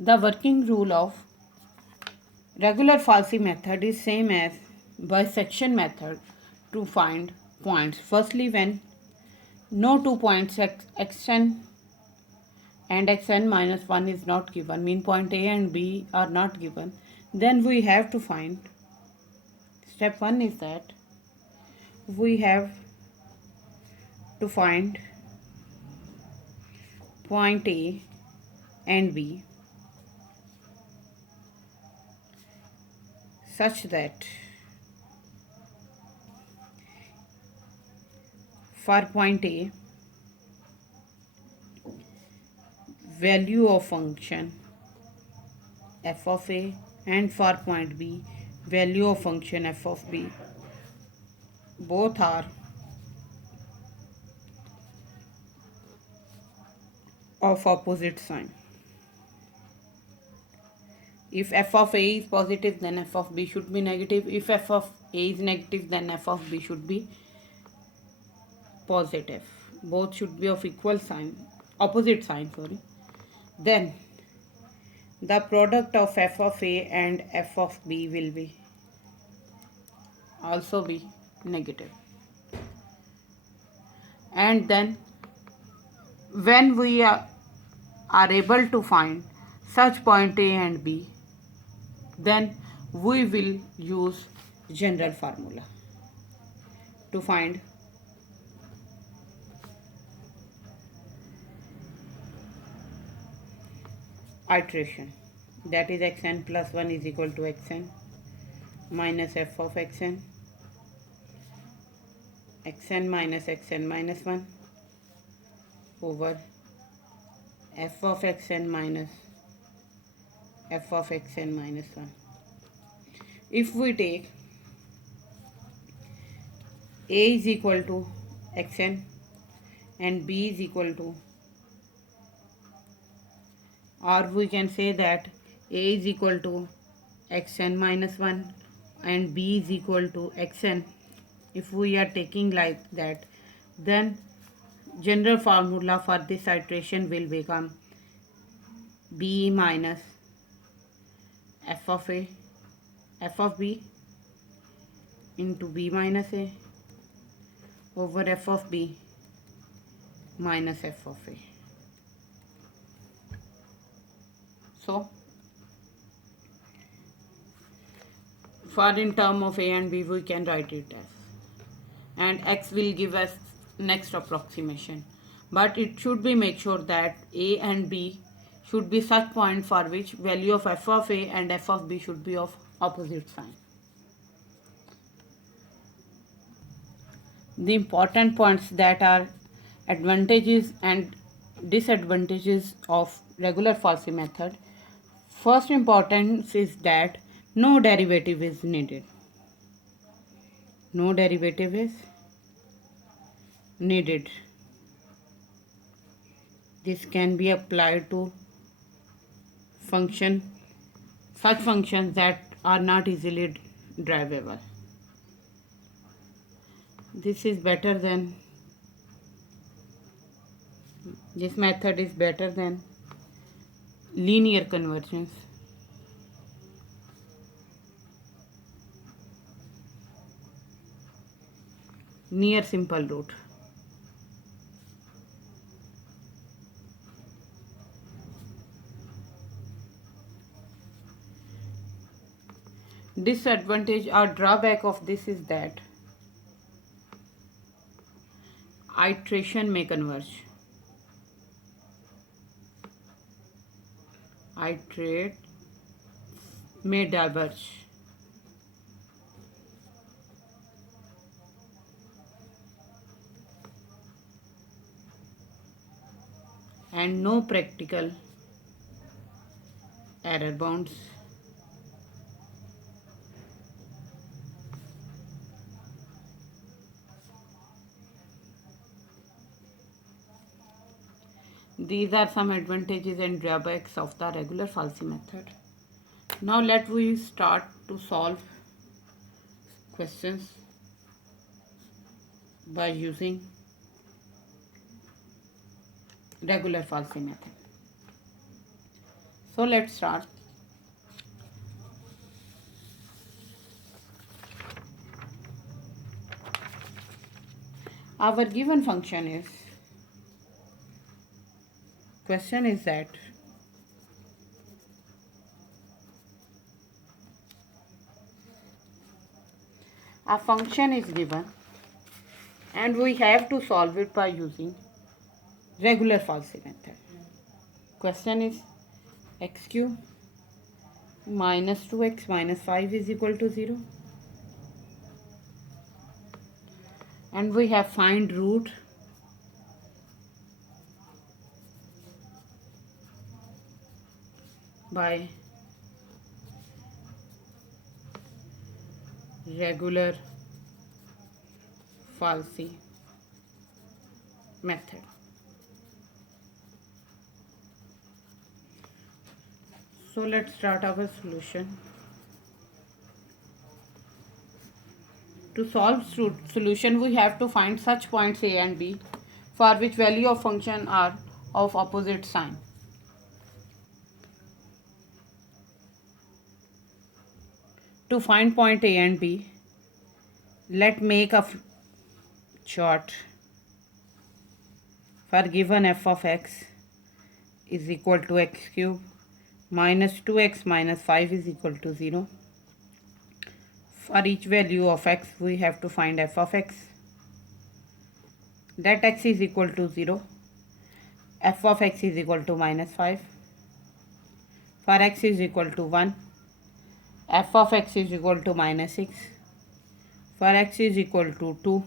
The working rule of regular-falsi method is same as bisection method to find points. Firstly, when no 2 points xn and xn minus 1 is not given, mean point A and B are not given, then we have to find, step 1 is that we have to find point A and B such that for point A, value of function f of A, and for point B, value of function f of B, both are of opposite sign. If f of A is positive, then f of B should be negative. If f of A is negative, then f of B should be positive. Both should be of equal sign, opposite sign, sorry. Then the product of f of A and f of B will be also be negative. And then when we are able to find such point A and B, then we will use general formula to find iteration, that is xn plus 1 is equal to xn minus f of xn minus xn minus 1 over f of xn minus f of xn minus 1. If we take A is equal to xn and B is equal to, or we can say that A is equal to xn minus 1 and B is equal to xn, if we are taking like that, then general formula for this iteration will become B minus f of A, f of B into B minus A over f of B minus f of A. So for in term of A and B we can write it as, and x will give us next approximation, but it should be make sure that A and B should be such point for which value of f of A and f of B should be of opposite sign. The important points that are advantages and disadvantages of regular-falsi method. First importance is that no derivative is needed. No derivative is needed. This can be applied to such functions that are not easily derivable. This method is better than linear convergence. Near simple root. Disadvantage or drawback of this is that iteration may converge. Iterate may diverge. And no practical error bounds. These are some advantages and drawbacks of the regular-falsi method. Now let we start to solve questions by using regular-falsi method. So let's start. Our given function is, question is that a function is given and we have to solve it by using regular-falsi method. Question is x cube minus 2x minus 5 is equal to 0. And we have find root by regular-falsi method. So let's start our solution. To solve solution, we have to find such points A and B for which value of function are of opposite sign. To find point A and B, let's make a chart for given f of x is equal to x cube minus 2x minus 5 is equal to 0. For each value of x, we have to find f of x. That x is equal to 0. F of x is equal to minus 5. For x is equal to 1. F of x is equal to minus 6. For x is equal to 2.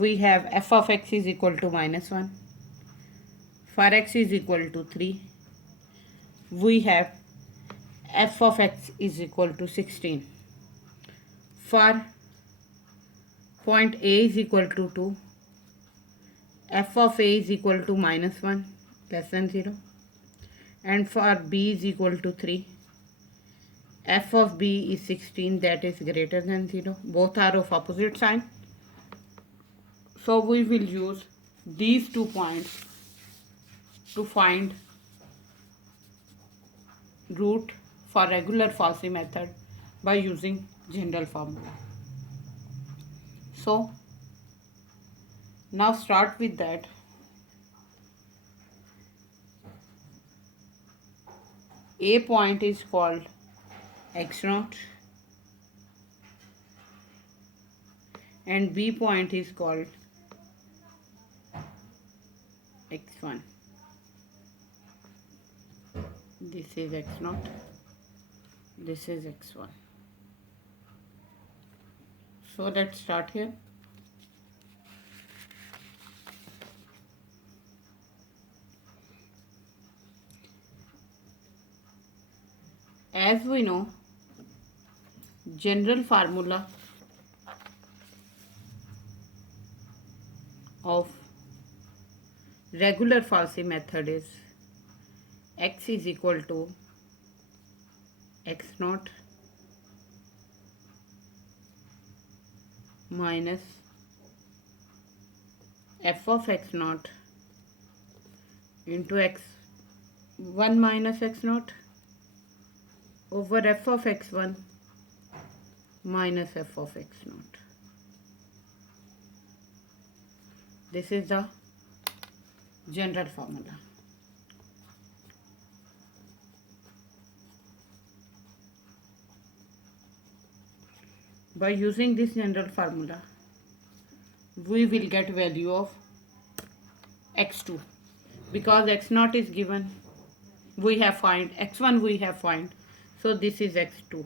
We have f of x is equal to minus 1. For x is equal to 3. We have f of x is equal to 16. For point A is equal to 2. F of A is equal to minus 1 less than 0. And for B is equal to 3. F of B is 16, that is greater than 0. Both are of opposite sign. So we will use these 2 points to find root for regular-falsi method by using general formula. So now start with that. A point is called x0 and B point is called x1. This is x0, this is x1. So let's start here. As we know, general formula of regular-falsi method is x is equal to x0 minus f of x0 into x1 minus x0 over f of x1 minus f of x0. This is the general formula. By using this general formula, we will get value of x2. Because x0 is given, we have find, x1 we have find, so this is x2.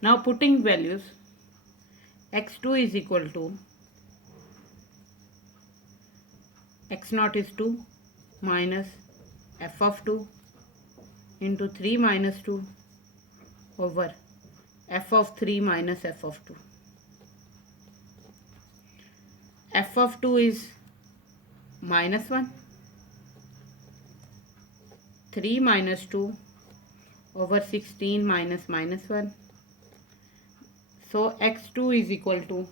Now putting values, x2 is equal to x0 is 2 minus f of 2 into 3 minus 2 over f of 3 minus f of 2. F of 2 is minus 1. 3 minus 2 over 16 minus minus 1. So x2 is equal to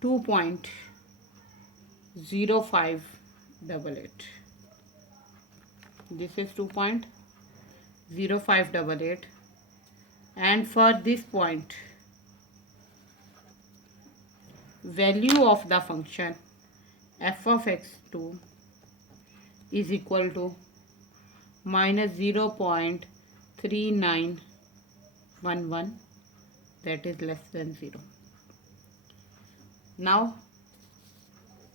2.05 This is 2.0588, and for this point value of the function f of x2 is equal to minus 0.3911, that is less than 0. Now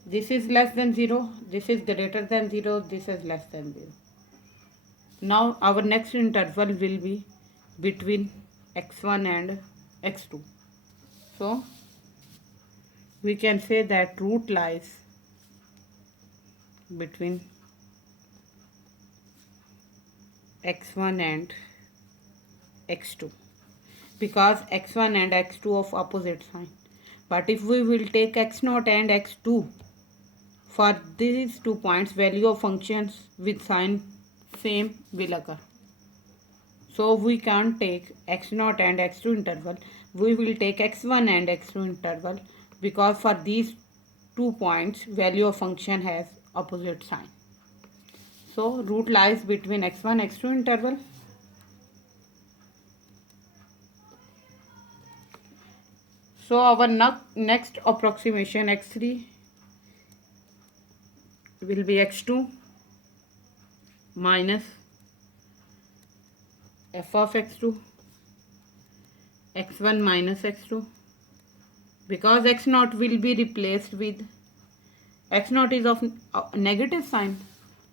this is less than 0, this is greater than 0, this is less than 0. Now our next interval will be between x1 and x2. So we can say that root lies between x1 and x2, because x1 and x2 of opposite sign. But if we will take x0 and x2, for these 2 points value of functions with sign same will occur. So we can't take x0 and x2 interval, we will take x1 and x2 interval, because for these 2 points value of function has opposite sign. So root lies between x1 x2 interval. So our next approximation x3 will be x2 minus f of x2, x1 minus x2, because x0 will be replaced with, x0 is of negative sign,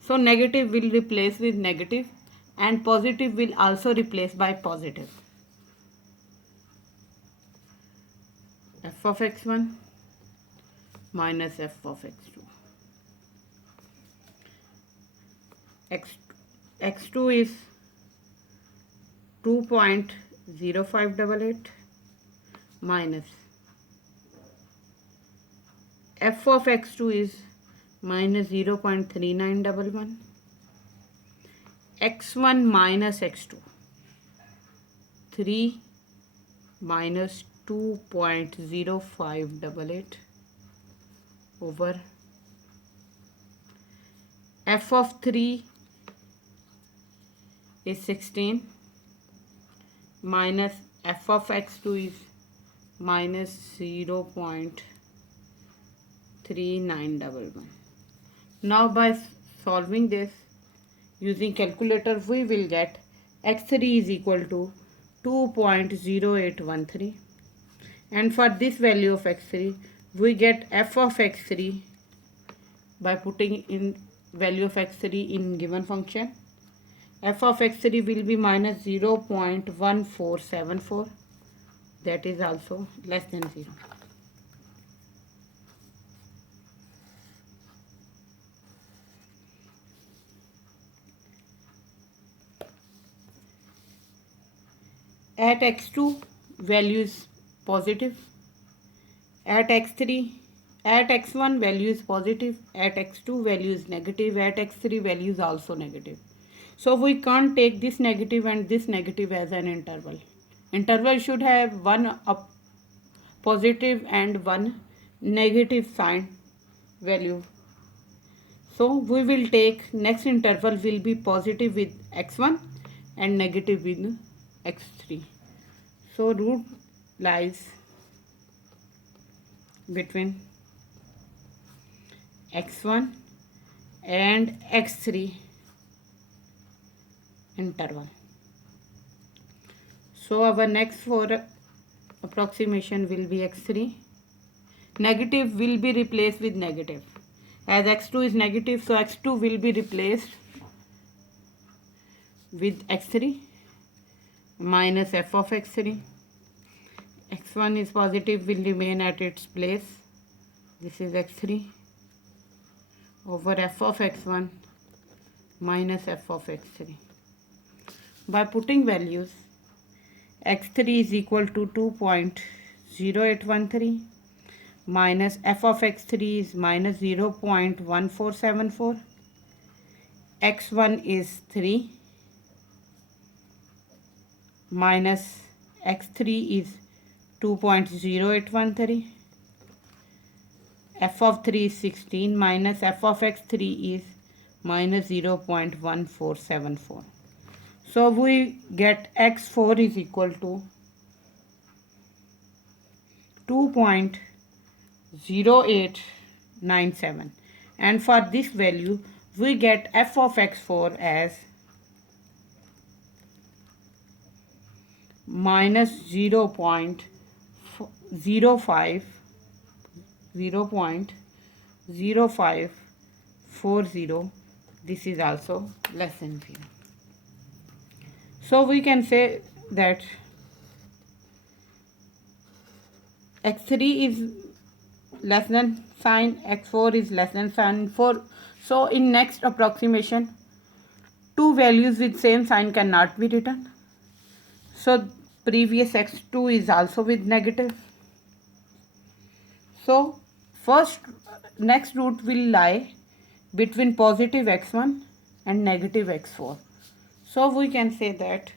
so negative will replace with negative and positive will also replace by positive. F of x1 minus f of x2. X2 is 2.0588 minus f of x2 is minus 0.3911, x1 minus x2, 3 minus 2.0588 over f of 3 is 16 minus f of x2 is minus 0.3911. Now by solving this using calculator, we will get x3 is equal to 2.0813, and for this value of x3 we get f of x3 by putting in value of x3 in given function. F of x3 will be minus 0.1474, that is also less than 0. At x2 value is positive, at x3, at x1 value is positive, at x2 value is negative, at x3 value is also negative. So we can't take this negative and this negative as an interval. Interval should have one positive and one negative sign value. So we will take next interval will be positive with x1 and negative with x3. So root lies between x1 and x3 interval. So our next for approximation will be x3. Negative will be replaced with negative. As x2 is negative, so x2 will be replaced with x3 minus f of x3. x1 is positive, will remain at its place. This is x3 over f of x1 minus f of x3. By putting values, x3 is equal to 2.0813 minus f of x3 is minus 0.1474, x1 is 3 minus x3 is 2.0813, f of 3 is 16 minus f of x3 is minus 0.1474. So we get x4 is equal to 2.0897, and for this value we get f of x4 as minus 0.0540. This is also less than 0. So we can say that x3 is less than sign, x4 is less than sign 4. So in next approximation, two values with same sign cannot be written. So previous x2 is also with negative. So first next root will lie between positive x1 and negative x4. So we can say that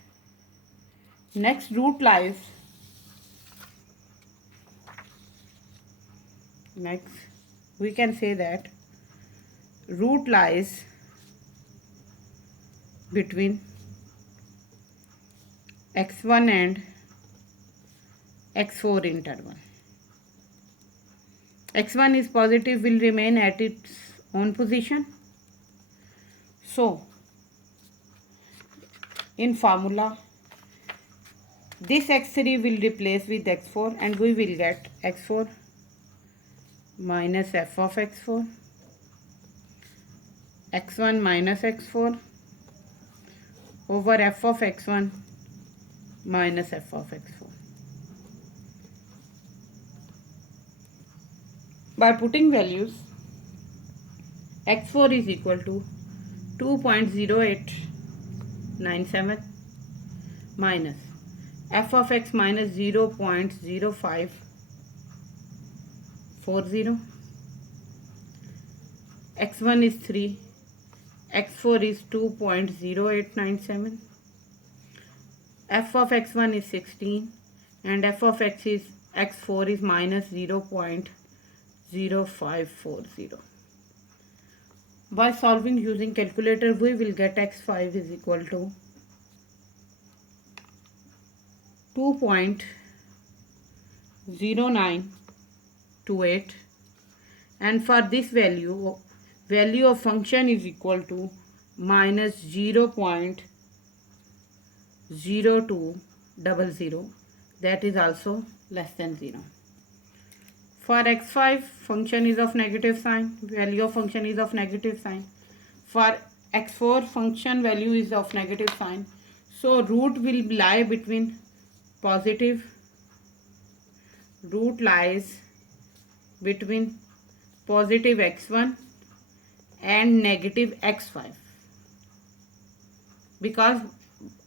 next root lies root lies between x1 and x4 interval. x1 is positive, will remain at its own position. So in formula, this x3 will replace with x4 and we will get x4 minus f of x4, x1 minus x4 over f of x1 minus f of x4. By putting values, x4 is equal to 2.0897 minus f of x minus 0.0540, x1 is 3, x4 is 2.0897, f of x1 is 16 and f of x4 is minus 0.0540. By solving using calculator, we will get x5 is equal to 2.0928, and for this value of function is equal to minus 0.0200, that is also less than 0. For x5 function is of negative sign, value of function is of negative sign. For x4 function value is of negative sign. So root will lie between positive, root lies between positive x1 and negative x5, because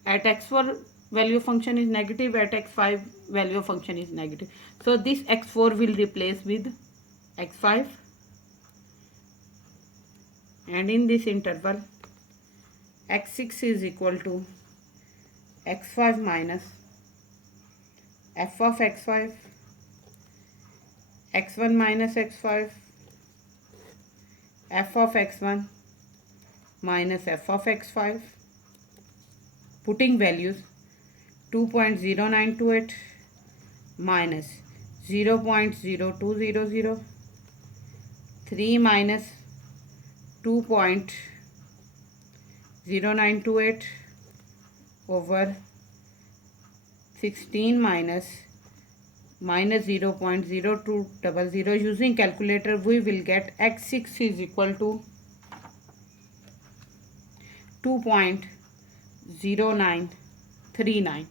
at x4 value of function is negative, at x5 value of function is negative. So this x4 will replace with x5, and in this interval x6 is equal to x5 minus f of x5, x1 minus x5, f of x1 minus f of x5. Putting values, 2.0928 minus 0.0200, 3 minus 2.0928 over 16 minus 0.0200. Using calculator, we will get x6 is equal to 2.0939,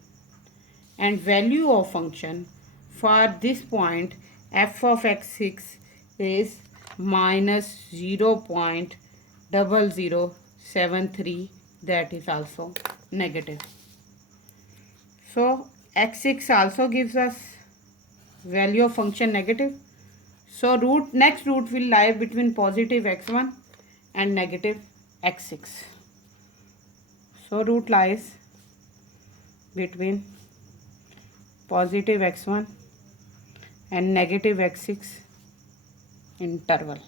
and value of function for this point f of x6 is minus 0.0073, that is also negative. So x6 also gives us value of function negative. So next root will lie between positive x1 and negative x6. So root lies between positive x1 and negative x6 interval.